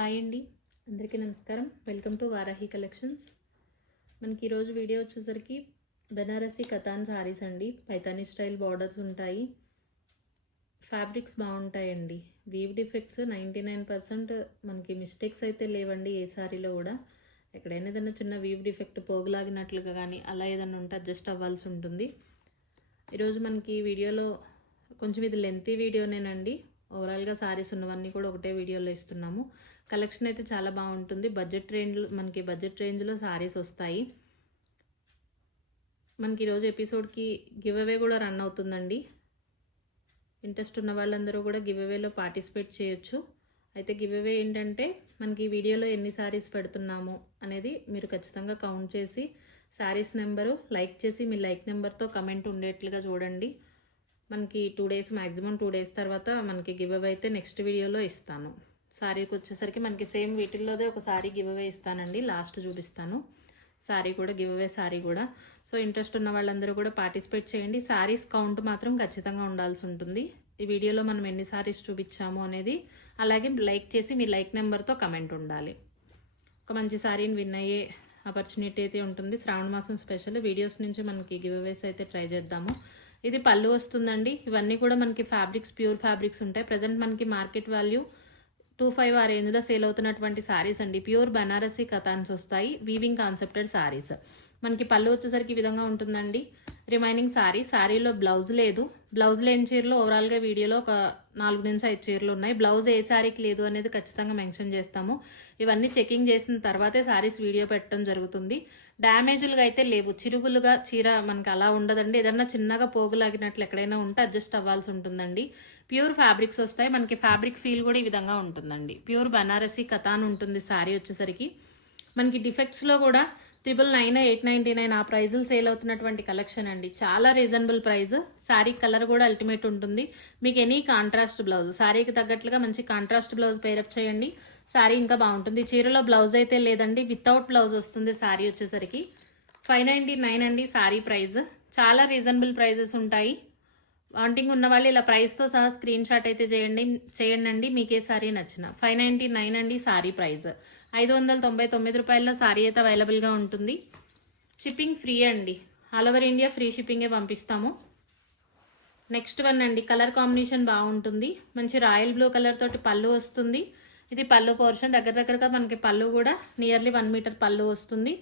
Hi అండి. అందరికీ నమస్కారం. Welcome to Varahi collections. మనకి ఈరోజు వీడియో వచ్చేసరికి బెనారసీ కథాన్ సారీస్ అండి. పైతానీ స్టైల్ బార్డర్స్ ఉంటాయి. ఫ్యాబ్రిక్స్ బాగుంటాయండి. Weave defects ninety nine percent మనకి మిస్టేక్స్ అయితే లేవండి ఏ సారీలో కూడా. ఎక్కడైనా ఏదైనా చిన్న వీవ్ డిఫెక్ట్ పోగులాగినట్లుగా కానీ అలా ఏదైనా ఉంటే అడ్జస్ట్ అవ్వాల్సి ఉంటుంది. ఈరోజు మనకి వీడియోలో కొంచెం ఇది లెంతీ వీడియోనేనండి. ఓవరాల్గా సారీస్ ఉన్నవన్నీ కూడా ఒకటే వీడియోలో ఇస్తున్నాము. కలెక్షన్ అయితే చాలా బాగుంటుంది. బడ్జెట్ రేంజ్ మనకి బడ్జెట్ రేంజ్లో సారీస్ వస్తాయి. మనకి ఈరోజు ఎపిసోడ్కి గివ్ అవే కూడా రన్ అవుతుందండి. ఇంట్రెస్ట్ ఉన్న వాళ్ళందరూ కూడా గివ్ అవేలో పార్టిసిపేట్ చేయొచ్చు. అయితే గివ్ అవే ఏంటంటే మనకి ఈ వీడియోలో ఎన్ని సారీస్ పెడుతున్నాము అనేది మీరు ఖచ్చితంగా కౌంట్ చేసి శారీస్ నెంబరు లైక్ చేసి మీ లైక్ నెంబర్తో కమెంట్ ఉండేట్లుగా చూడండి. మనకి two days maximum two days తర్వాత మనకి గివ్ అవే అయితే నెక్స్ట్ వీడియోలో ఇస్తాను. సారీకి వచ్చేసరికి మనకి సేమ్ వీటిల్లోదే ఒక సారీ గివ్ అవే ఇస్తానండి. లాస్ట్ చూపిస్తాను. సారీ కూడా గివ్ అవే శారీ కూడా. సో ఇంట్రెస్ట్ ఉన్న వాళ్ళందరూ కూడా పార్టిసిపేట్ చేయండి. సారీస్ కౌంట్ మాత్రం ఖచ్చితంగా ఉండాల్సి ఉంటుంది. ఈ వీడియోలో మనం ఎన్ని సారీస్ చూపించాము అనేది అలాగే లైక్ చేసి మీ లైక్ నెంబర్తో కమెంట్ ఉండాలి. ఒక మంచి సారీని విన్ అయ్యే ఆపర్చునిటీ అయితే ఉంటుంది. శ్రావణ మాసం స్పెషల్. వీడియోస్ నుంచి మనకి గివ్ అవేస్ అయితే ట్రై చేద్దాము. ఇది పళ్ళు వస్తుందండి. ఇవన్నీ కూడా మనకి ఫ్యాబ్రిక్స్ ప్యూర్ ఫ్యాబ్రిక్స్ ఉంటాయి. ప్రజెంట్ మనకి మార్కెట్ వాల్యూ టూ ఫైవ్ ఆ రేంజ్లో సేల్ అవుతున్నటువంటి శారీస్ అండి. ప్యూర్ బనారసీ కథాన్స్ వస్తాయి. వీవింగ్ కాన్సెప్టెడ్ శారీస్ మనకి పళ్ళు వచ్చేసరికి ఈ విధంగా ఉంటుందండి. రిమైనింగ్ శారీ శారీలో బ్లౌజ్ లేదు. బ్లౌజ్ లేని చీరలు ఓవరాల్గా వీడియోలో ఒక నాలుగు నుంచి ఐదు చీరలు ఉన్నాయి. బ్లౌజ్ ఏ శారీకి లేదు అనేది ఖచ్చితంగా మెన్షన్ చేస్తాము. ఇవన్నీ చెకింగ్ చేసిన తర్వాతే శారీస్ వీడియో పెట్టడం జరుగుతుంది. డ్యామేజ్లుగా అయితే లేవు. చిరుగులుగా చీర మనకి అలా ఉండదండి. ఏదన్నా చిన్నగా పోగులాగినట్లు ఎక్కడైనా ఉంటే అడ్జస్ట్ అవ్వాల్సి ఉంటుందండి. ప్యూర్ ఫ్యాబ్రిక్స్ వస్తాయి. మనకి ఫ్యాబ్రిక్ ఫీల్ కూడా ఈ విధంగా ఉంటుందండి. ప్యూర్ బనారసీ కథాన్ ఉంటుంది శారీ వచ్చేసరికి. మనకి డిఫెక్ట్స్లో కూడా triple nine eight ninety nine ఆ ప్రైజులు సేల్ అవుతున్నటువంటి కలెక్షన్ అండి. చాలా రీజనబుల్ ప్రైస్ శారీ కలర్ కూడా అల్టిమేట్ ఉంటుంది. మీకు ఎనీ కాంట్రాస్ట్ బ్లౌజ్ శారీకి తగ్గట్లుగా మంచి కాంట్రాస్ట్ బ్లౌజ్ పేరప్ చేయండి. శారీ ఇంకా బాగుంటుంది. చీరలో బ్లౌజ్ అయితే లేదండి. వితౌట్ బ్లౌజ్ వస్తుంది శారీ వచ్చేసరికి. ఫైవ్ నైంటీ నైన్ అండి శారీ ప్రైస్. చాలా రీజనబుల్ ప్రైజెస్ ఉంటాయి. వాంటింగ్ ఉన్న వాళ్ళు ఇలా ప్రైస్తో సహా స్క్రీన్ షాట్ అయితే చేయండి చేయండి మీకే సారీ నచ్చిన. ఫైవ్ నైంటీ నైన్ అండి సారీ ప్రైస్. ఐదు వందల తొంభై తొమ్మిది రూపాయల్లో సారీ అయితే అవైలబుల్గా ఉంటుంది. షిప్పింగ్ ఫ్రీ అండి. ఆల్ ఓవర్ ఇండియా ఫ్రీ షిప్పింగే పంపిస్తాము. నెక్స్ట్ వన్ అండి. కలర్ కాంబినేషన్ బాగుంటుంది. మంచి రాయల్ బ్లూ కలర్ తోటి పళ్ళు వస్తుంది. ఇది పళ్ళు పోర్షన్. దగ్గర దగ్గరగా మనకి పళ్ళు కూడా నియర్లీ వన్ మీటర్ పళ్ళు వస్తుంది.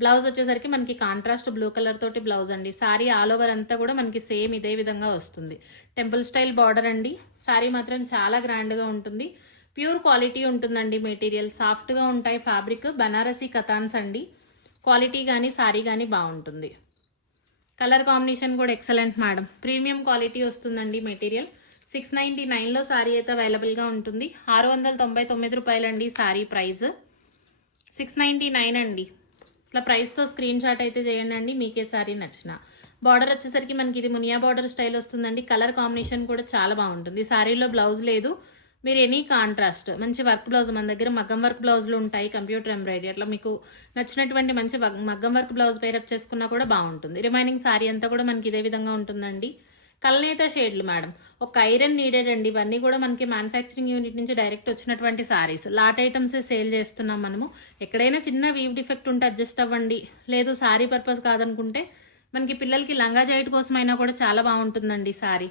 బ్లౌజ్ వచ్చేసరికి మనకి కాంట్రాస్ట్ బ్లూ కలర్ తోటి బ్లౌజ్ అండి. సారీ ఆల్ ఓవర్ అంతా కూడా మనకి సేమ్ ఇదే విధంగా వస్తుంది. టెంపుల్ స్టైల్ బార్డర్ అండి. సారీ మాత్రం చాలా గ్రాండ్గా ఉంటుంది. ప్యూర్ క్వాలిటీ ఉంటుందండి మెటీరియల్ సాఫ్ట్గా ఉంటాయి ఫ్యాబ్రిక్ బనారసీ కథాన్స్ అండి. క్వాలిటీ కానీ సారీ కానీ బాగుంటుంది. కలర్ కాంబినేషన్ కూడా ఎక్సలెంట్ మేడం ప్రీమియం క్వాలిటీ వస్తుందండి మెటీరియల్ సిక్స్ నైంటీ నైన్లో సారీ అయితే అవైలబుల్గా ఉంటుంది. ఆరు వందల తొంభై తొమ్మిది రూపాయలండి sari price. Six ninety nine అండి. ఇట్లా ప్రైస్తో స్క్రీన్ షాట్ అయితే చేయండి అండి మీకే సారీ నచ్చిన. బార్డర్ వచ్చేసరికి మనకి ఇది మునియా బార్డర్ స్టైల్ వస్తుందండి. కలర్ కాంబినేషన్ కూడా చాలా బాగుంటుంది. సారీలో బ్లౌజ్ లేదు. మీరు ఎనీ కాంట్రాస్ట్ మంచి వర్క్ బ్లౌజ్ మన దగ్గర మగ్గం వర్క్ బ్లౌజులు ఉంటాయి కంప్యూటర్ ఎంబ్రాయిడరీ అట్లా మీకు నచ్చినటువంటి మంచి మగ్గం వర్క్ బ్లౌజ్ పేరప్ చేసుకున్నా కూడా బాగుంటుంది. రిమైనింగ్ శారీ అంతా కూడా మనకి ఇదే విధంగా ఉంటుందండి. కల్నేత షేడ్లు మేడం. ఒక ఐరన్ నీడెడ్ అండి. ఇవన్నీ కూడా మనకి మ్యానుఫ్యాక్చరింగ్ యూనిట్ నుంచి డైరెక్ట్ వచ్చినటువంటి సారీస్ లాట్ ఐటమ్స్ సేల్ చేస్తున్నాం మనము. ఎక్కడైనా చిన్న వీవ్ డిఫెక్ట్ ఉంటే అడ్జస్ట్ అవ్వండి. లేదు సారీ పర్పస్ కాదనుకుంటే మనకి పిల్లలకి లంగా జాయిట్ కోసమైనా కూడా చాలా బాగుంటుందండి sari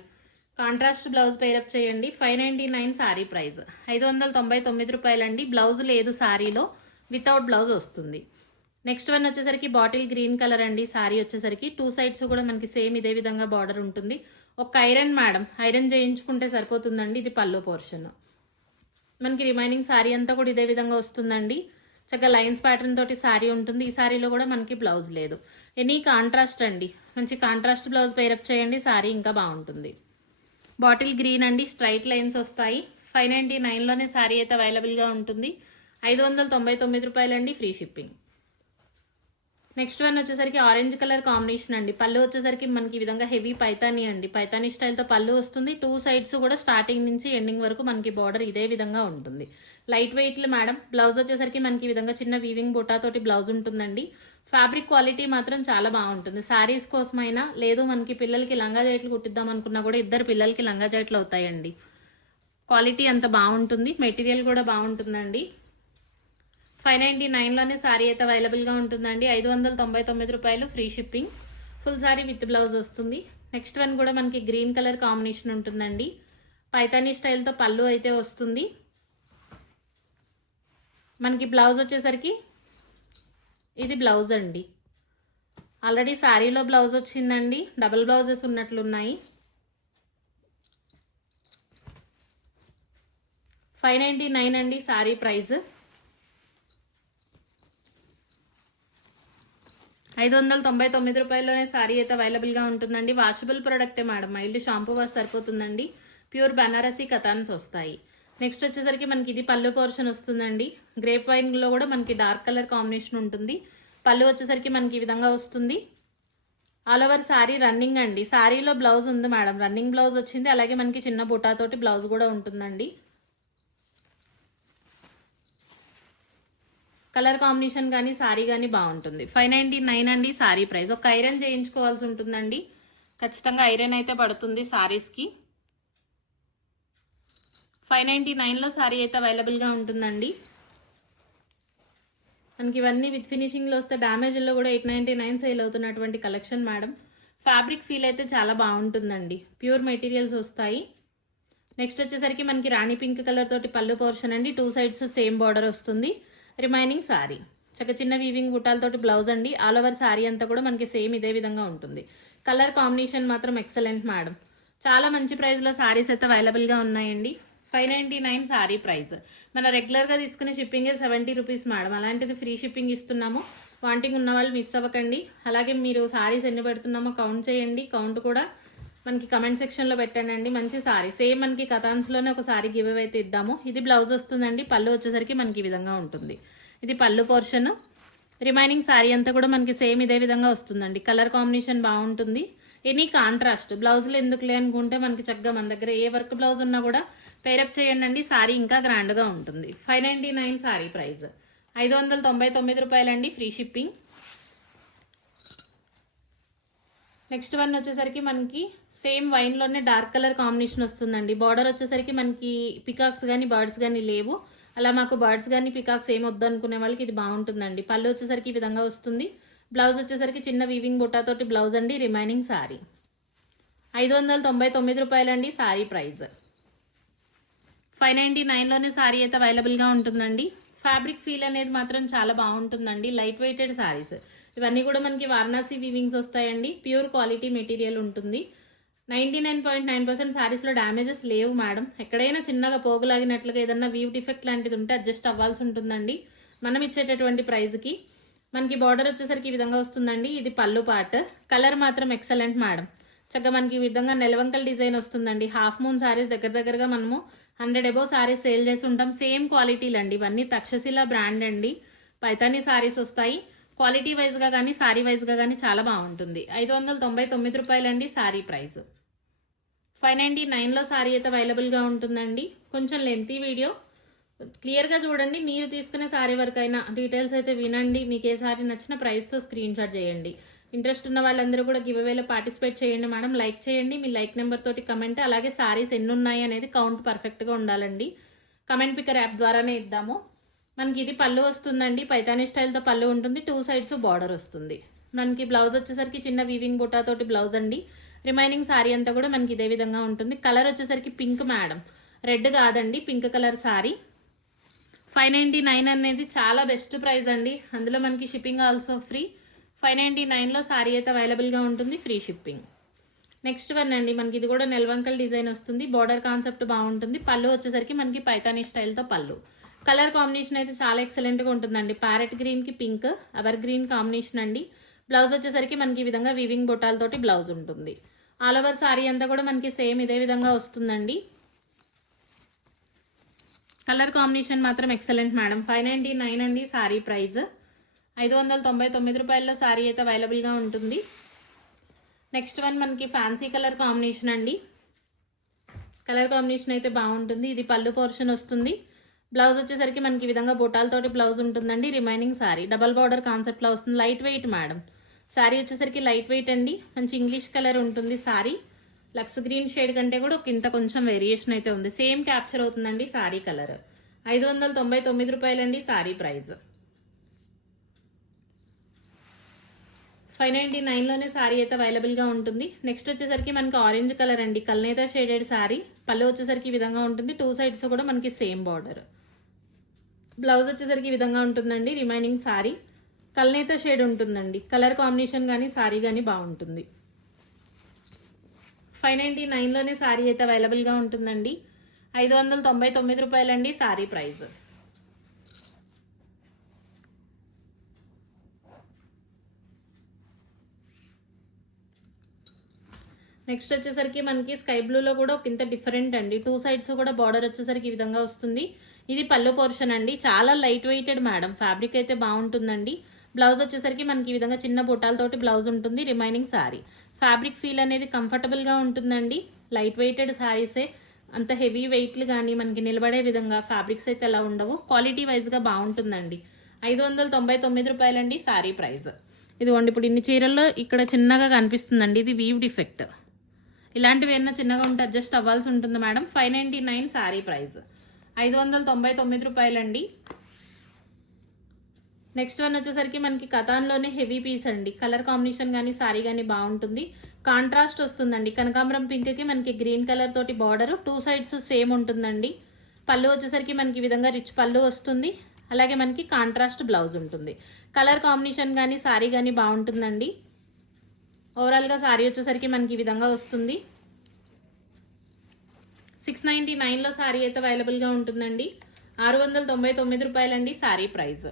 contrast blouse pair up చేయండి. Five ninety nine sari price ఐదు వందల తొంభై తొమ్మిది రూపాయలండి. బ్లౌజ్ లేదు సారీలో వితౌట్ బ్లౌజ్ వస్తుంది. నెక్స్ట్ వన్ వచ్చేసరికి బాటిల్ గ్రీన్ కలర్ అండి. సారీ వచ్చేసరికి టూ సైడ్స్ కూడా మనకి సేమ్ ఇదే విధంగా బార్డర్ ఉంటుంది. ఒక ఐరన్ మేడం ఐరన్ చేయించుకుంటే సరిపోతుందండి ఇది పల్లో పోర్షన్. మనకి రిమైనింగ్ శారీ అంతా కూడా ఇదే విధంగా వస్తుందండి. చక్కగా లైన్స్ ప్యాటర్న్ తోటి శారీ ఉంటుంది. ఈ శారీలో కూడా మనకి బ్లౌజ్ లేదు. ఎనీ కాంట్రాస్ట్ అండి. మంచి కాంట్రాస్ట్ బ్లౌజ్ పేరప్ చేయండి శారీ ఇంకా బాగుంటుంది. బాటిల్ గ్రీన్ అండి స్ట్రైట్ లైన్స్ వస్తాయి. ఫైవ్ నైంటీ నైన్లోనే శారీ అయితే అవైలబుల్గా ఉంటుంది. ఐదు వందల తొంభై తొమ్మిది రూపాయలండి ఫ్రీ షిప్పింగ్. నెక్స్ట్ వన్ వచ్చేసరికి ఆరెంజ్ కలర్ కాంబినేషన్ అండి. పళ్ళు వచ్చేసరికి మనకి ఈ విధంగా హెవీ పైతానీ అండి. పైతానీ స్టైల్తో పళ్ళు వస్తుంది. టూ సైడ్స్ కూడా స్టార్టింగ్ నుంచి ఎండింగ్ వరకు మనకి బార్డర్ ఇదే విధంగా ఉంటుంది. లైట్ వెయిట్లు మేడం బ్లౌజ్ వచ్చేసరికి మనకి ఈ విధంగా చిన్న వీవింగ్ బుటాతోటి బ్లౌజ్ ఉంటుందండి. ఫ్యాబ్రిక్ క్వాలిటీ మాత్రం చాలా బాగుంటుంది. శారీస్ కోసమైనా లేదు మనకి పిల్లలకి లంగా జైట్లు కుట్టిద్దాం అనుకున్నా కూడా ఇద్దరు పిల్లలకి లంగా జైట్లు అవుతాయండి. క్వాలిటీ అంత బాగుంటుంది. మెటీరియల్ కూడా బాగుంటుందండి. ఫైవ్ నైంటీ నైన్లోనే శారీ అయితే అవైలబుల్గా ఉంటుందండి. ఐదు వందల తొంభై తొమ్మిది రూపాయలు free shipping full sari with blouse వస్తుంది. నెక్స్ట్ వన్ కూడా మనకి గ్రీన్ కలర్ కాంబినేషన్ ఉంటుందండి. పైతానీ స్టైల్తో పళ్ళు అయితే వస్తుంది. మనకి బ్లౌజ్ వచ్చేసరికి ఇది బ్లౌజ్ అండి. ఆల్రెడీ శారీలో బ్లౌజ్ వచ్చిందండి. డబుల్ బ్లౌజెస్ ఉన్నట్లున్నాయి. ఫైవ్ నైంటీ నైన్ అండి శారీ ప్రైస్ ఐదు వందల తొంభై తొమ్మిది రూపాయల్లోనే శారీ అయితే అవైలబుల్గా ఉంటుందండి. వాషబుల్ ప్రోడక్టే మేడం మైల్డ్ షాంపూ వాష్ సరిపోతుందండి. ప్యూర్ బనారసీ కథాన్స్ వస్తాయి. నెక్స్ట్ వచ్చేసరికి మనకి ఇది పళ్ళు పోర్షన్ వస్తుందండి. గ్రేప్ వైన్లో కూడా మనకి డార్క్ కలర్ కాంబినేషన్ ఉంటుంది. పళ్ళు వచ్చేసరికి మనకి ఈ విధంగా వస్తుంది. ఆల్ ఓవర్ శారీ రన్నింగ్ అండి. శారీలో బ్లౌజ్ ఉంది మేడం రన్నింగ్ బ్లౌజ్ వచ్చింది. అలాగే మనకి చిన్న బుటాతోటి బ్లౌజ్ కూడా ఉంటుందండి. కలర్ కాంబినేషన్ కానీ శారీ కానీ బాగుంటుంది. ఫైవ్ నైంటీ నైన్ అండి శారీ ప్రైస్. ఒక ఐరన్ చేయించుకోవాల్సి ఉంటుందండి. ఖచ్చితంగా ఐరన్ అయితే పడుతుంది శారీస్కి ఫైవ్ నైంటీ నైన్లో శారీ అయితే అవైలబుల్గా ఉంటుందండి. మనకి ఇవన్నీ విత్ ఫినిషింగ్లో వస్తే డ్యామేజ్లో కూడా ఎయిట్ నైంటీ నైన్ సేల్ అవుతున్నటువంటి కలెక్షన్ మేడం ఫ్యాబ్రిక్ ఫీల్ అయితే చాలా బాగుంటుందండి. ప్యూర్ మెటీరియల్స్ వస్తాయి. నెక్స్ట్ వచ్చేసరికి మనకి రాణి పింక్ కలర్ తోటి పళ్ళు పోర్షన్ అండి. టూ సైడ్స్ సేమ్ బార్డర్ వస్తుంది. రిమైనింగ్ శారీ చక్క చిన్న వీవింగ్ బుట్టాలతోటి బ్లౌజ్ అండి. ఆల్ ఓవర్ శారీ అంతా కూడా మనకి సేమ్ ఇదే విధంగా ఉంటుంది. కలర్ కాంబినేషన్ మాత్రం ఎక్సలెంట్ మేడం చాలా మంచి ప్రైస్లో శారీస్ అయితే అవైలబుల్గా ఉన్నాయండి. Five ninety nine sari price మన రెగ్యులర్గా తీసుకునే షిప్పింగే సెవెంటీ రూపీస్ మేడం అలాంటిది ఫ్రీ షిప్పింగ్ ఇస్తున్నాము. వాంటింగ్ ఉన్న వాళ్ళు మిస్ అవ్వకండి. అలాగే మీరు శారీస్ ఎన్ని పెడుతున్నామో కౌంట్ చేయండి. కౌంట్ కూడా మనకి కమెంట్ సెక్షన్లో పెట్టండి మంచి సారీ సేమ్ మనకి కథాన్స్లోనే ఒక సారీ గివ్ అయితే ఇద్దాము. ఇది బ్లౌజ్ వస్తుందండి పళ్ళు వచ్చేసరికి మనకి ఈ విధంగా ఉంటుంది. ఇది పళ్ళు పోర్షన్ రిమైనింగ్ శారీ అంతా కూడా మనకి సేమ్ ఇదే విధంగా వస్తుందండి. కలర్ కాంబినేషన్ బాగుంటుంది. ఎనీ కాంట్రాస్ట్ బ్లౌజులు ఎందుకులే అనుకుంటే మనకి చక్కగా మన దగ్గర ఏ వర్క్ బ్లౌజ్ ఉన్నా కూడా పేరప్ చేయండి సారీ శారీ ఇంకా గ్రాండ్గా ఉంటుంది. Five ninety nine sari price ఐదు వందల తొంభై తొమ్మిది రూపాయలండి ఫ్రీ షిప్పింగ్ నెక్స్ట్ వన్ వచ్చేసరికి మనకి సేమ్ వైన్లోనే డార్క్ కలర్ కాంబినేషన్ వస్తుందండి. బార్డర్ వచ్చేసరికి మనకి పికాక్స్ కానీ బర్డ్స్ కానీ లేవు. అలా మాకు బర్డ్స్ కానీ పికాక్స్ ఏమి వద్దు అనుకునే వాళ్ళకి ఇది బాగుంటుందండి. పళ్ళు వచ్చేసరికి ఈ విధంగా వస్తుంది. బ్లౌజ్ వచ్చేసరికి చిన్న వీవింగ్ బుట్టాతోటి బ్లౌజ్ అండి రిమైనింగ్ శారీ ఐదు వందల తొంభై తొమ్మిది రూపాయలండి శారీ ప్రైస్ ఫైవ్ నైంటీ నైన్లోనే శారీ అయితే అవైలబుల్గా ఉంటుందండి. ఫ్యాబ్రిక్ ఫీల్ అనేది మాత్రం చాలా బాగుంటుందండి. లైట్ వెయిటెడ్ శారీస్ ఇవన్నీ కూడా మనకి వారణాసి వీవింగ్స్ వస్తాయండి. ప్యూర్ క్వాలిటీ మెటీరియల్ ఉంటుంది. Ninety nine point nine percent శారీస్లో డ్యామేజెస్ లేవు మేడం. ఎక్కడైనా చిన్నగా పోగులాగినట్లుగా ఏదన్నా వీవ్ డిఫెక్ట్ లాంటిది ఉంటే అడ్జస్ట్ అవ్వాల్సి ఉంటుందండి. మనం ఇచ్చేటటువంటి ప్రైస్కి మనకి బార్డర్ వచ్చేసరికి ఈ విధంగా వస్తుందండి. ఇది పళ్ళు పార్ట్ కలర్ మాత్రం ఎక్సలెంట్ మేడం. చక్కగా మనకి ఈ విధంగా నెలవంకల్ డిజైన్ వస్తుందండి. హాఫ్ మూన్ శారీస్ దగ్గర దగ్గరగా మనము హండ్రెడ్ అబోవ్ శారీస్ సేల్ చేసి ఉంటాం. సేమ్ క్వాలిటీలు అండి ఇవన్నీ తక్షశిల బ్రాండ్ అండి. పైతానీ శారీస్ వస్తాయి. క్వాలిటీ వైజ్గా కానీ శారీ వైజ్గా కానీ చాలా బాగుంటుంది. ఐదు వందల తొంభై తొమ్మిది రూపాయలండి శారీ ప్రైస్ ఫైవ్ నైంటీ నైన్లో శారీ అయితే అవైలబుల్గా ఉంటుందండి. కొంచెం లెంతీ వీడియో క్లియర్గా చూడండి మీరు తీసుకునే శారీ వరకు అయినా డీటెయిల్స్ అయితే వినండి. మీకు ఏ సారీ నచ్చిన ప్రైస్తో స్క్రీన్ షాట్ చేయండి. ఇంట్రెస్ట్ ఉన్న వాళ్ళందరూ కూడా గివ్ అవేలో పార్టిసిపేట్ చేయండి మేడం లైక్ చేయండి. మీ లైక్ నెంబర్ తోటి కమెంట్ అలాగే శారీస్ ఎన్ని ఉన్నాయి అనేది కౌంట్ పర్ఫెక్ట్గా ఉండాలండి. కమెంట్ పికర్ యాప్ ద్వారానే ఇద్దాము. మనకి ఇది పళ్ళు వస్తుందండి. పైతానీ స్టైల్తో పళ్ళు ఉంటుంది. టూ సైడ్స్ బార్డర్ వస్తుంది. మనకి బ్లౌజ్ వచ్చేసరికి చిన్న వీవింగ్ బుటాతోటి బ్లౌజ్ అండి. రిమైనింగ్ శారీ అంతా కూడా మనకి ఇదే విధంగా ఉంటుంది. కలర్ వచ్చేసరికి పింక్ మేడం రెడ్ కాదండి pink colour sari five ninety nine అనేది చాలా బెస్ట్ ప్రైస్ అండి. అందులో మనకి shipping also free five ninety నైన్లో శారీ అయితే అవైలబుల్గా ఉంటుంది ఫ్రీ షిప్పింగ్ నెక్స్ట్ వన్ అండి మనకి ఇది కూడా నెలవంకల్ డిజైన్ వస్తుంది. బార్డర్ కాన్సెప్ట్ బాగుంటుంది. పళ్ళు వచ్చేసరికి మనకి పైతానీ స్టైల్తో పళ్ళు. కలర్ కాంబినేషన్ అయితే చాలా ఎక్సలెంట్గా ఉంటుందండి. ప్యారెట్ గ్రీన్కి పింక్ అవర్ గ్రీన్ కాంబినేషన్ అండి. బ్లౌజ్ వచ్చేసరికి మనకి ఈ విధంగా వివింగ్ బొటాలతోటి బ్లౌజ్ ఉంటుంది. ఆల్ ఓవర్ శారీ అంతా కూడా మనకి సేమ్ ఇదే విధంగా వస్తుందండి. కలర్ కాంబినేషన్ మాత్రం excellent madam. Five ninety nine అండి శారీ ప్రైస్. ఐదు వందల తొంభై తొమ్మిది రూపాయల్లో శారీ అయితే అవైలబుల్గా ఉంటుంది. నెక్స్ట్ వన్ మనకి ఫ్యాన్సీ కలర్ కాంబినేషన్ అండి. కలర్ కాంబినేషన్ అయితే బాగుంటుంది. ఇది పళ్ళు పోర్షన్ వస్తుంది. బ్లౌజ్ వచ్చేసరికి మనకి ఈ విధంగా బొటాలతోటి బ్లౌజ్ ఉంటుందండి. రిమైనింగ్ శారీ డబల్ బార్డర్ కాన్సెప్ట్లో వస్తుంది. Light weight madam. శారీ వచ్చేసరికి లైట్ వెయిట్ అండి. మంచి ఇంగ్లీష్ కలర్ ఉంటుంది శారీ లక్స్ గ్రీన్ షేడ్ కంటే కూడా ఇంత కొంచెం వేరియేషన్ అయితే ఉంది. సేమ్ క్యాప్చర్ అవుతుందండి శారీ కలర్. ఐదు వందల తొంభై తొమ్మిది రూపాయలండి శారీ ప్రైజ్. ఫైవ్ నైంటీ నైన్లోనే శారీ అయితే అవైలబుల్గా ఉంటుంది. నెక్స్ట్ వచ్చేసరికి మనకి ఆరెంజ్ కలర్ అండి. కల్నేత షేడెడ్ శారీ పళ్ళు వచ్చేసరికి ఈ విధంగా ఉంటుంది. టూ సైడ్స్ కూడా మనకి సేమ్ బార్డర్. బ్లౌజ్ వచ్చేసరికి ఈ విధంగా ఉంటుందండి. రిమైనింగ్ శారీ కల్నేత షేడ్ ఉంటుందండి. కలర్ కాంబినేషన్ కానీ శారీ కానీ బాగుంటుంది. ఫైవ్ నైంటీ నైన్లోనే శారీ అయితే అవైలబుల్గా ఉంటుందండి. ఐదు వందల తొంభై తొమ్మిది రూపాయలండి శారీ ప్రైస్. నెక్స్ట్ వచ్చేసరికి మనకి స్కై బ్లూలో కూడా ఒక ఇంత డిఫరెంట్ అండి. టూ సైడ్స్ కూడా బార్డర్ వచ్చేసరికి ఈ విధంగా వస్తుంది. ఇది పళ్ళు పోర్షన్ అండి. చాలా లైట్ వెయిటెడ్ మేడం. ఫ్యాబ్రిక్ అయితే బాగుంటుందండి. బ్లౌజ్ వచ్చేసరికి మనకి ఈ విధంగా చిన్న బొటాలతోటి బ్లౌజ్ ఉంటుంది రిమైనింగ్ శారీ ఫ్యాబ్రిక్ ఫీల్ అనేది కంఫర్టబుల్గా ఉంటుందండి. లైట్ వెయిటెడ్ శారీసే అంత హెవీ వెయిట్లు కానీ మనకి నిలబడే విధంగా ఫ్యాబ్రిక్స్ అయితే అలా ఉండవు. క్వాలిటీ వైజ్గా బాగుంటుందండి. ఐదు వందల తొంభై తొమ్మిది రూపాయలండి శారీ ప్రైస్ ఇదిగోండి ఇప్పుడు ఇన్ని చీరల్లో ఇక్కడ చిన్నగా కనిపిస్తుందండి. ఇది వీవ్ డిఫెక్ట్ ఇలాంటివి ఏమన్నా చిన్నగా ఉంటే అడ్జస్ట్ అవ్వాల్సి ఉంటుంది madam. Five ninety nine sari price ఐదు వందల తొంభై తొమ్మిది రూపాయలండి. నెక్స్ట్ వన్ వచ్చేసరికి మనకి కథాన్లోనే హెవీ పీస్ అండి. కలర్ కాంబినేషన్ కానీ సారీ కానీ బాగుంటుంది. కాంట్రాస్ట్ వస్తుందండి. కనకాంబరం పింక్కి మనకి గ్రీన్ కలర్ తోటి బార్డర్. టూ సైడ్స్ సేమ్ ఉంటుందండి. పళ్ళు వచ్చేసరికి మనకి ఈ విధంగా రిచ్ పళ్ళు వస్తుంది. అలాగే మనకి కాంట్రాస్ట్ బ్లౌజ్ ఉంటుంది. కలర్ కాంబినేషన్ కానీ సారీ కానీ బాగుంటుందండి. ఓవరాల్గా సారీ వచ్చేసరికి మనకి ఈ విధంగా వస్తుంది. సిక్స్ నైంటీ నైన్లో సారీ అయితే అవైలబుల్గా ఉంటుందండి. ఆరు వందల తొంభై తొమ్మిది రూపాయలండి సారీ ప్రైస్.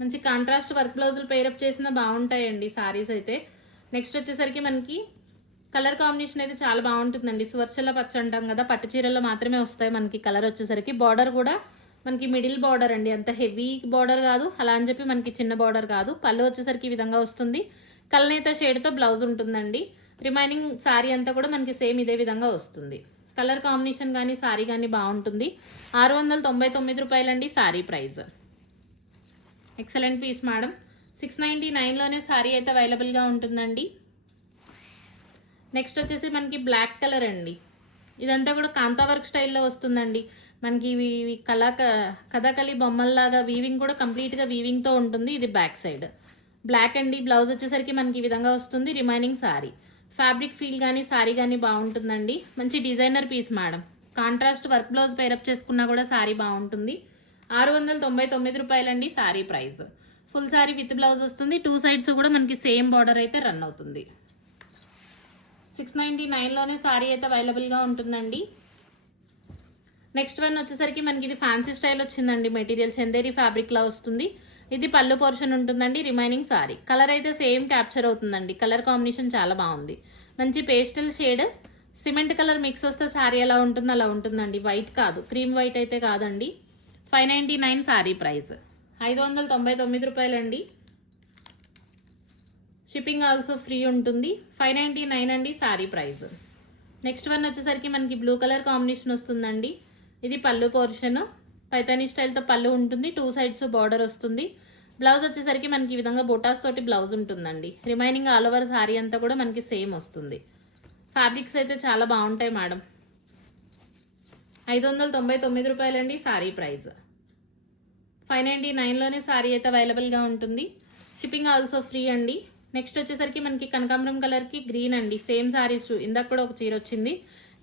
మంచి కాంట్రాస్ట్ వర్క్ బ్లౌజులు పేరప్ చేసినా బాగుంటాయండి సారీస్ అయితే. నెక్స్ట్ వచ్చేసరికి మనకి కలర్ కాంబినేషన్ అయితే చాలా బాగుంటుందండి. సువర్చల పచ్చ అంటాం కదా పట్టు చీరల్లో మాత్రమే వస్తాయి మనకి కలర్ వచ్చేసరికి. బార్డర్ కూడా మనకి మిడిల్ బార్డర్ అండి. అంత హెవీ బార్డర్ కాదు అలా అని చెప్పి మనకి చిన్న బార్డర్ కాదు. పళ్ళు వచ్చేసరికి ఈ విధంగా వస్తుంది. కలనేత షేడ్తో బ్లౌజ్ ఉంటుందండి. రిమైనింగ్ శారీ అంతా కూడా మనకి సేమ్ ఇదే విధంగా వస్తుంది. కలర్ కాంబినేషన్ కానీ శారీ కానీ బాగుంటుంది. ఆరు వందల తొంభై తొమ్మిది రూపాయలండి sari price excellent piece madam six ninety నైన్లోనే sari అయితే అవైలబుల్గా ఉంటుందండి. నెక్స్ట్ వచ్చేసి మనకి బ్లాక్ కలర్ అండి. ఇదంతా కూడా కాంతా వర్క్ స్టైల్లో వస్తుందండి. మనకి ఇవి కళాక కళా కథాకళి బొమ్మల్లాగా వీవింగ్ కూడా కంప్లీట్గా వీవింగ్తో ఉంటుంది. ఇది బ్యాక్ సైడ్ బ్లాక్ అండి. బ్లౌజ్ వచ్చేసరికి మనకి ఈ విధంగా వస్తుంది. రిమైనింగ్ శారీ ఫ్యాబ్రిక్ ఫీల్ కానీ శారీ కానీ బాగుంటుందండి. మంచి designer piece madam contrast work blouse pair up చేసుకున్నా కూడా శారీ బాగుంటుంది. ఆరు వందల తొంభై తొమ్మిది రూపాయలండి sari price. Full sari with blouse వస్తుంది. టూ సైడ్స్ కూడా మనకి సేమ్ బార్డర్ అయితే రన్ అవుతుంది. సిక్స్ నైంటీ నైన్లోనే శారీ అయితే అవైలబుల్గా ఉంటుందండి. నెక్స్ట్ వన్ వచ్చేసరికి మనకి ఇది ఫ్యాన్సీ స్టైల్ వచ్చిందండి. మెటీరియల్ చందేరి ఫ్యాబ్రిక్లో వస్తుంది. ఇది పళ్ళు పోర్షన్ ఉంటుందండి రిమైనింగ్ సారీ. కలర్ అయితే సేమ్ క్యాప్చర్ అవుతుందండి. కలర్ కాంబినేషన్ చాలా బాగుంది. మంచి pastel shade. Cement colour mix వస్తే శారీ ఎలా ఉంటుందో అలా ఉంటుందండి. వైట్ కాదు. క్రీమ్ వైట్ అయితే కాదండి. Five ninety nine sari price. ఐదు వందల తొంభై తొమ్మిది రూపాయలండి. షిప్పింగ్ ఆల్సో ఫ్రీ ఉంటుంది. ఫైవ్ నైంటీ నైన్ అండి శారీ ప్రైస్. నెక్స్ట్ వన్ వచ్చేసరికి మనకి బ్లూ కలర్ కాంబినేషన్ వస్తుందండి. ఇది పళ్ళు పోర్షన్ పైతానీ స్టైల్తో పళ్ళు ఉంటుంది. టూ సైడ్స్ బార్డర్ వస్తుంది. బ్లౌజ్ వచ్చేసరికి మనకి ఈ విధంగా బొటాస్ తోటి బ్లౌజ్ ఉంటుందండి. రిమైనింగ్ ఆల్ ఓవర్ శారీ అంతా కూడా మనకి సేమ్ వస్తుంది. ఫ్యాబ్రిక్స్ అయితే చాలా బాగుంటాయి మేడం ఐదు వందల తొంభై తొమ్మిది రూపాయలండి శారీ ప్రైస్. ఫైవ్ నైంటీ నైన్లోనే శారీ అయితే అవైలబుల్గా ఉంటుంది. షిప్పింగ్ ఆల్సో ఫ్రీ అండి. నెక్స్ట్ వచ్చేసరికి మనకి కనకాంబరం కలర్కి గ్రీన్ అండి. సేమ్ శారీస్ ఇందాక కూడా ఒక చీర వచ్చింది.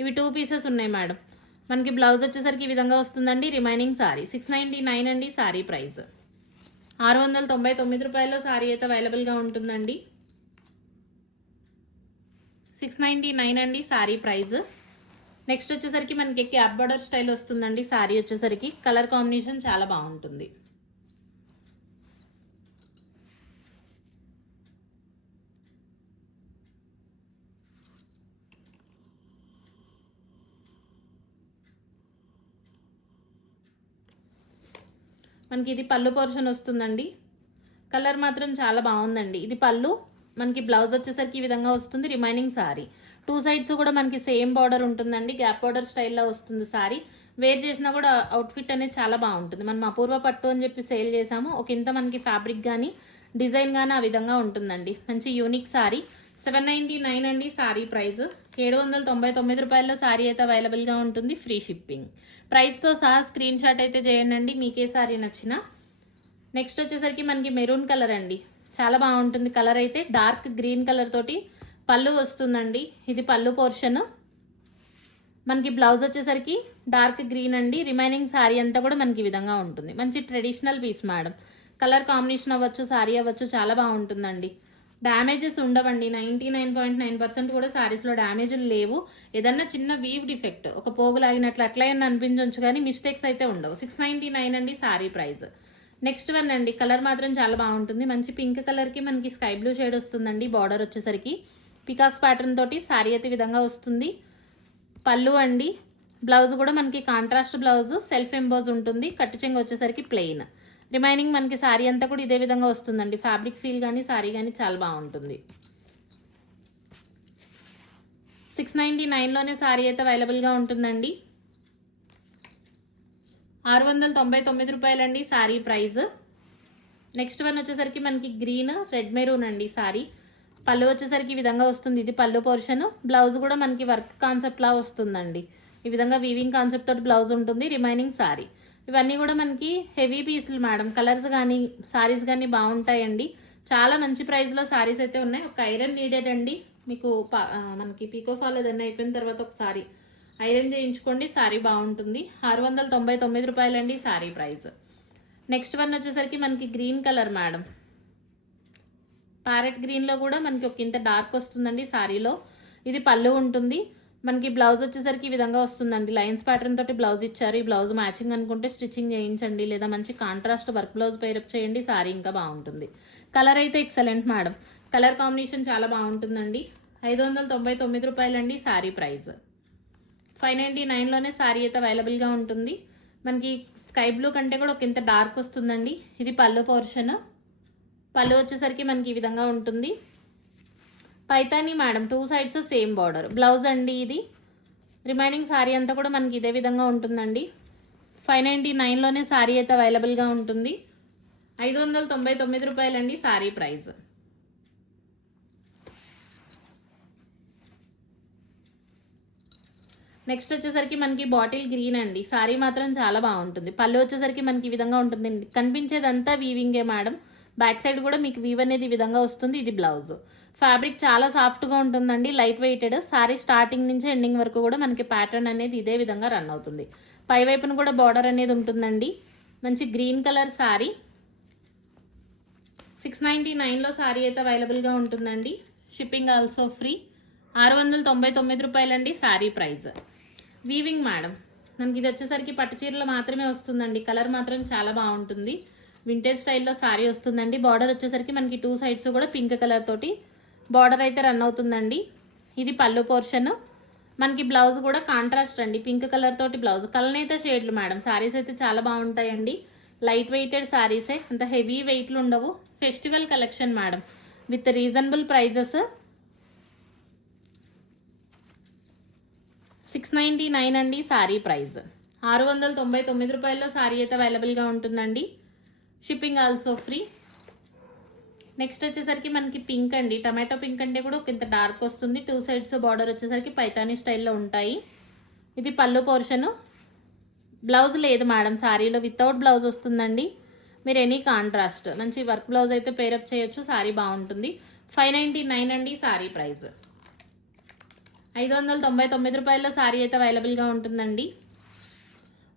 ఇవి టూ పీసెస్ ఉన్నాయి మేడం మనకి బ్లౌజ్ వచ్చేసరికి ఈ విధంగా వస్తుందండి. Remaining sari six ninety nine అండి శారీ ప్రైస్ ఆరు వందల తొంభై తొమ్మిది రూపాయల్లో శారీ అయితే అవైలబుల్గా ఉంటుందండి. సిక్స్ నైంటీ నైన్ అండి శారీ ప్రైస్ నెక్స్ట్ వచ్చేసరికి మనకి క్యాప్ బార్డర్ స్టైల్ వస్తుందండి. శారీ వచ్చేసరికి కలర్ కాంబినేషన్ చాలా బాగుంటుంది. మనకి ఇది పళ్ళు పోర్షన్ వస్తుందండి. కలర్ మాత్రం చాలా బాగుందండి. ఇది పళ్ళు మనకి బ్లౌజ్ వచ్చేసరికి ఈ విధంగా వస్తుంది రిమైనింగ్ సారీ. టూ సైడ్స్ కూడా మనకి సేమ్ బార్డర్ ఉంటుందండి. గ్యాప్ బార్డర్ స్టైల్లో వస్తుంది సారీ. వేర్ చేసినా కూడా అవుట్ఫిట్ అనేది చాలా బాగుంటుంది. మనం అపూర్వ పట్టు అని చెప్పి సేల్ చేసాము ఒక ఇంత మనకి ఫ్యాబ్రిక్ కానీ డిజైన్ కానీ ఆ విధంగా ఉంటుందండి. మంచి unique sari. Seven ninety nine అండి సారీ ప్రైస్. ఏడు వందల తొంభై తొమ్మిది రూపాయల్లో సారీ అయితే అవైలబుల్గా ఉంటుంది. ఫ్రీ షిప్పింగ్ ప్రైస్తో సహా స్క్రీన్ షాట్ అయితే చేయండి మీకే సారీ నచ్చిన. నెక్స్ట్ వచ్చేసరికి మనకి మెరూన్ కలర్ అండి. చాలా బాగుంటుంది. కలర్ అయితే డార్క్ గ్రీన్ కలర్ తోటి పళ్ళు వస్తుందండి. ఇది పళ్ళు పోర్షన్. మనకి బ్లౌజ్ వచ్చేసరికి డార్క్ గ్రీన్ అండి. రిమైనింగ్ శారీ అంతా కూడా మనకి ఈ విధంగా ఉంటుంది. మంచి traditional piece madam. Colour combination అవ్వచ్చు శారీ అవ్వచ్చు చాలా బాగుంటుందండి. డ్యామేజెస్ ఉండవండి. Ninety nine point nine percent కూడా శారీస్లో డ్యామేజ్లు లేవు. ఏదన్నా చిన్న వీవ్ డిఫెక్ట్ ఒక పోగు లాగినట్లు అట్లయినా అనిపించవచ్చు కానీ మిస్టేక్స్ అయితే ఉండవు. సిక్స్ నైంటీ నైన్ అండి శారీ ప్రైస్. నెక్స్ట్ వన్ అండి. కలర్ మాత్రం చాలా బాగుంటుంది. మంచి పింక్ కలర్కి మనకి స్కై బ్లూ షేడ్ వస్తుందండి. బార్డర్ వచ్చేసరికి. పికాక్స్ ప్యాటర్న్ తోటి శారీ అయితే విధంగా వస్తుంది. పళ్ళు అండి. బ్లౌజ్ కూడా మనకి కాంట్రాస్ట్ బ్లౌజ్ సెల్ఫ్ ఎంబోజ్ ఉంటుంది. కట్టు చెంగు వచ్చేసరికి ప్లెయిన్. రిమైనింగ్ మనకి శారీ అంతా కూడా ఇదే విధంగా వస్తుందండి. ఫ్యాబ్రిక్ ఫీల్ కానీ శారీ కానీ చాలా బాగుంటుంది. సిక్స్ నైంటీ నైన్లోనే శారీ అయితే అవైలబుల్గా ఉంటుందండి. ఆరు వందల తొంభై తొమ్మిది రూపాయలండి శారీ ప్రైస్ నెక్స్ట్ వన్ వచ్చేసరికి మనకి గ్రీన్ రెడ్ మెరూన్ అండి శారీ. పళ్ళు వచ్చేసరికి ఈ విధంగా వస్తుంది. ఇది పళ్ళు పోర్షన్ బ్లౌజ్ కూడా మనకి వర్క్ కాన్సెప్ట్ లా వస్తుందండి. ఈ విధంగా వీవింగ్ కాన్సెప్ట్ తోటి బ్లౌజ్ ఉంటుంది రిమైనింగ్ సారీ. ఇవన్నీ కూడా మనకి హెవీ పీసులు మేడం కలర్స్ కానీ సారీస్ కానీ బాగుంటాయండి. చాలా మంచి ప్రైస్లో సారీస్ అయితే ఉన్నాయి. ఒక ఐరన్ నీడెడ్ అండి. మీకు మనకి పీకో ఫాల్ ఏదైనా అయిపోయిన తర్వాత ఒకసారి ఐరన్ చేయించుకోండి సారీ బాగుంటుంది. ఆరు వందల తొంభై తొమ్మిది రూపాయలండి సారీ ప్రైస్ నెక్స్ట్ వన్ వచ్చేసరికి మనకి గ్రీన్ కలర్ మేడం ప్యారెట్ గ్రీన్లో కూడా మనకి ఒక ఇంత డార్క్ వస్తుందండి శారీలో ఇది పళ్ళు ఉంటుంది. మనకి బ్లౌజ్ వచ్చేసరికి ఈ విధంగా వస్తుందండి. లైన్స్ ప్యాటర్న్ తోటి బ్లౌజ్ ఇచ్చారు. ఈ బ్లౌజ్ మ్యాచింగ్ అనుకుంటే స్టిచ్చింగ్ చేయించండి. లేదా మంచి కాంట్రాస్ట్ వర్క్ బ్లౌజ్ పైరప్ చేయండి. శారీ ఇంకా బాగుంటుంది. కలర్ అయితే ఎక్సలెంట్ మేడం. కలర్ కాంబినేషన్ చాలా బాగుంటుందండి. ఐదు వందల తొంభై తొమ్మిది రూపాయలండి శారీ ప్రైస్ ఫైవ్ నైంటీ నైన్లోనే శారీ అయితే అవైలబుల్గా ఉంటుంది. మనకి స్కై బ్లూ కంటే కూడా ఒక ఇంత డార్క్ వస్తుందండి. ఇది పళ్ళు పోర్షన్. పళ్ళు వచ్చేసరికి మనకి ఈ విధంగా ఉంటుంది. Paithani madam two sides same border blouse అండి ఇది. రిమైనింగ్ శారీ అంతా కూడా మనకి ఇదే విధంగా ఉంటుందండి. ఫైవ్ నైంటీ నైన్లోనే శారీ అయితే అవైలబుల్గా ఉంటుంది. ఐదు వందల తొంభై తొమ్మిది రూపాయలండి శారీ ప్రైస్ నెక్స్ట్ వచ్చేసరికి మనకి బాటిల్ గ్రీన్ అండి. శారీ మాత్రం చాలా బాగుంటుంది. పళ్ళు వచ్చేసరికి మనకి ఈ విధంగా ఉంటుంది కనిపించేదంతా వీవింగే మేడం. బ్యాక్ సైడ్ కూడా మీకు వీవ్ అనేది ఈ విధంగా వస్తుంది. ఇది బ్లౌజ్. ఫ్యాబ్రిక్ చాలా సాఫ్ట్గా ఉంటుందండి. లైట్ వెయిటెడ్ సారీ స్టార్టింగ్ నుంచి ఎండింగ్ వరకు కూడా మనకి ప్యాటర్న్ అనేది ఇదే విధంగా రన్ అవుతుంది. పై వైపున కూడా బార్డర్ అనేది ఉంటుందండి. మంచి green colour sari six ninety నైన్లో శారీ అయితే అవైలబుల్గా ఉంటుందండి. షిప్పింగ్ ఆల్సో ఫ్రీ ఆరు వందల తొంభై తొమ్మిది రూపాయలండి శారీ ప్రైస్. వీవింగ్ మేడం మనకి ఇది వచ్చేసరికి పట్టు చీరలు మాత్రమే వస్తుందండి. కలర్ మాత్రం చాలా బాగుంటుంది. వింటేజ్ స్టైల్లో సారీ వస్తుందండి. బార్డర్ వచ్చేసరికి మనకి టూ సైడ్స్ కూడా పింక్ కలర్ తోటి బార్డర్ అయితే రన్ అవుతుందండి. ఇది పళ్ళు పోర్షన్ మనకి బ్లౌజ్ కూడా కాంట్రాస్ట్ అండి. పింక్ కలర్ తోటి బ్లౌజ్ కలనైతే షేడ్లు మేడం సారీస్ అయితే చాలా బాగుంటాయండి. లైట్ వెయిటెడ్ శారీసే అంత హెవీ వెయిట్లు ఉండవు. Festival collection madam with reasonable prices six ninety nine అండి శారీ ప్రైస్ ఆరు వందల తొంభై తొమ్మిది రూపాయల్లో సారీ అయితే అవైలబుల్గా ఉంటుందండి. షిప్పింగ్ ఆల్సో ఫ్రీ నెక్స్ట్ వచ్చేసరికి మనకి పింక్ అండి. టమాటో పింక్ అంటే కూడా ఒక ఇంత డార్క్ వస్తుంది. టూ సైడ్స్ బార్డర్ వచ్చేసరికి పైతానీ స్టైల్లో ఉంటాయి. ఇది పళ్ళు పోర్షను బ్లౌజ్ లేదు మేడం శారీలో వితౌట్ బ్లౌజ్ వస్తుందండి. మీరు ఎనీ కాంట్రాస్ట్ మంచి వర్క్ బ్లౌజ్ అయితే పేరప్ చేయొచ్చు శారీ బాగుంటుంది. ఫైవ్ నైంటీ నైన్ అండి శారీ ప్రైస్ ఐదు వందల తొంభై తొమ్మిది రూపాయల్లో శారీ అయితే అవైలబుల్గా ఉంటుందండి.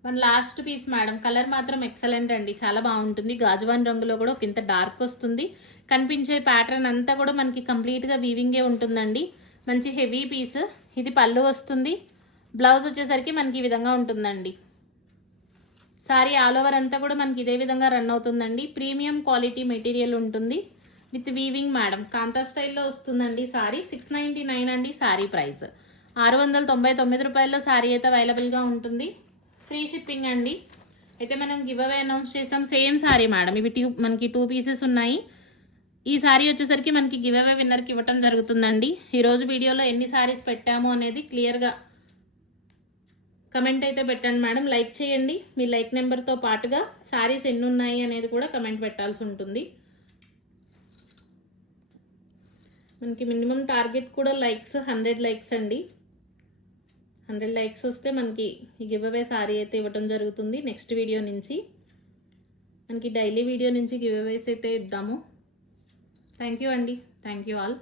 మన లాస్ట్ పీస్ మేడం కలర్ మాత్రం ఎక్సలెంట్ అండి. చాలా బాగుంటుంది. గాజువాన్ రంగులో కూడా ఒక ఇంత డార్క్ వస్తుంది. కనిపించే ప్యాటర్న్ అంతా కూడా మనకి కంప్లీట్గా వీవింగే ఉంటుందండి. మంచి హెవీ పీస్ ఇది పళ్ళు వస్తుంది. బ్లౌజ్ వచ్చేసరికి మనకి ఈ విధంగా ఉంటుందండి. సారీ ఆల్ ఓవర్ అంతా కూడా మనకి ఇదే విధంగా రన్ అవుతుందండి. ప్రీమియం క్వాలిటీ మెటీరియల్ ఉంటుంది. విత్ వీవింగ్ మేడం కాంతా స్టైల్లో వస్తుందండి సారీ సిక్స్ నైంటీ నైన్ అండి సారీ ప్రైస్ ఆరు వందల తొంభై తొమ్మిది రూపాయల్లో సారీ అయితే అవైలబుల్గా ఉంటుంది. ఫ్రీ షిప్పింగ్ అండి. అయితే మనం గివ్ అవే అనౌన్స్ చేసాం. Same sari madam. ఇవి టూ మనకి టూ పీసెస్ ఉన్నాయి. ఈ సారీ వచ్చేసరికి మనకి గివ్ అవే విన్నర్కి ఇవ్వటం జరుగుతుందండి. ఈరోజు వీడియోలో ఎన్ని సారీస్ పెట్టాము అనేది క్లియర్గా కమెంట్ అయితే పెట్టండి మేడం. లైక్ చేయండి. మీ లైక్ నెంబర్తో పాటుగా సారీస్ ఎన్ని ఉన్నాయి అనేది కూడా కమెంట్ పెట్టాల్సి ఉంటుంది. మనకి మినిమం టార్గెట్ కూడా లైక్స్ హండ్రెడ్ లైక్స్ అండి. హండ్రెడ్ లైక్స్ వస్తే మనకి ఈ గివ్ అవే సారీ అయితే ఇవ్వటం జరుగుతుంది నెక్స్ట్ వీడియో నుంచి. మనకి డైలీ వీడియో నుంచి గివ్ అవేస్ అయితే ఇద్దాము. థ్యాంక్ యూ అండి థ్యాంక్ యూ ఆల్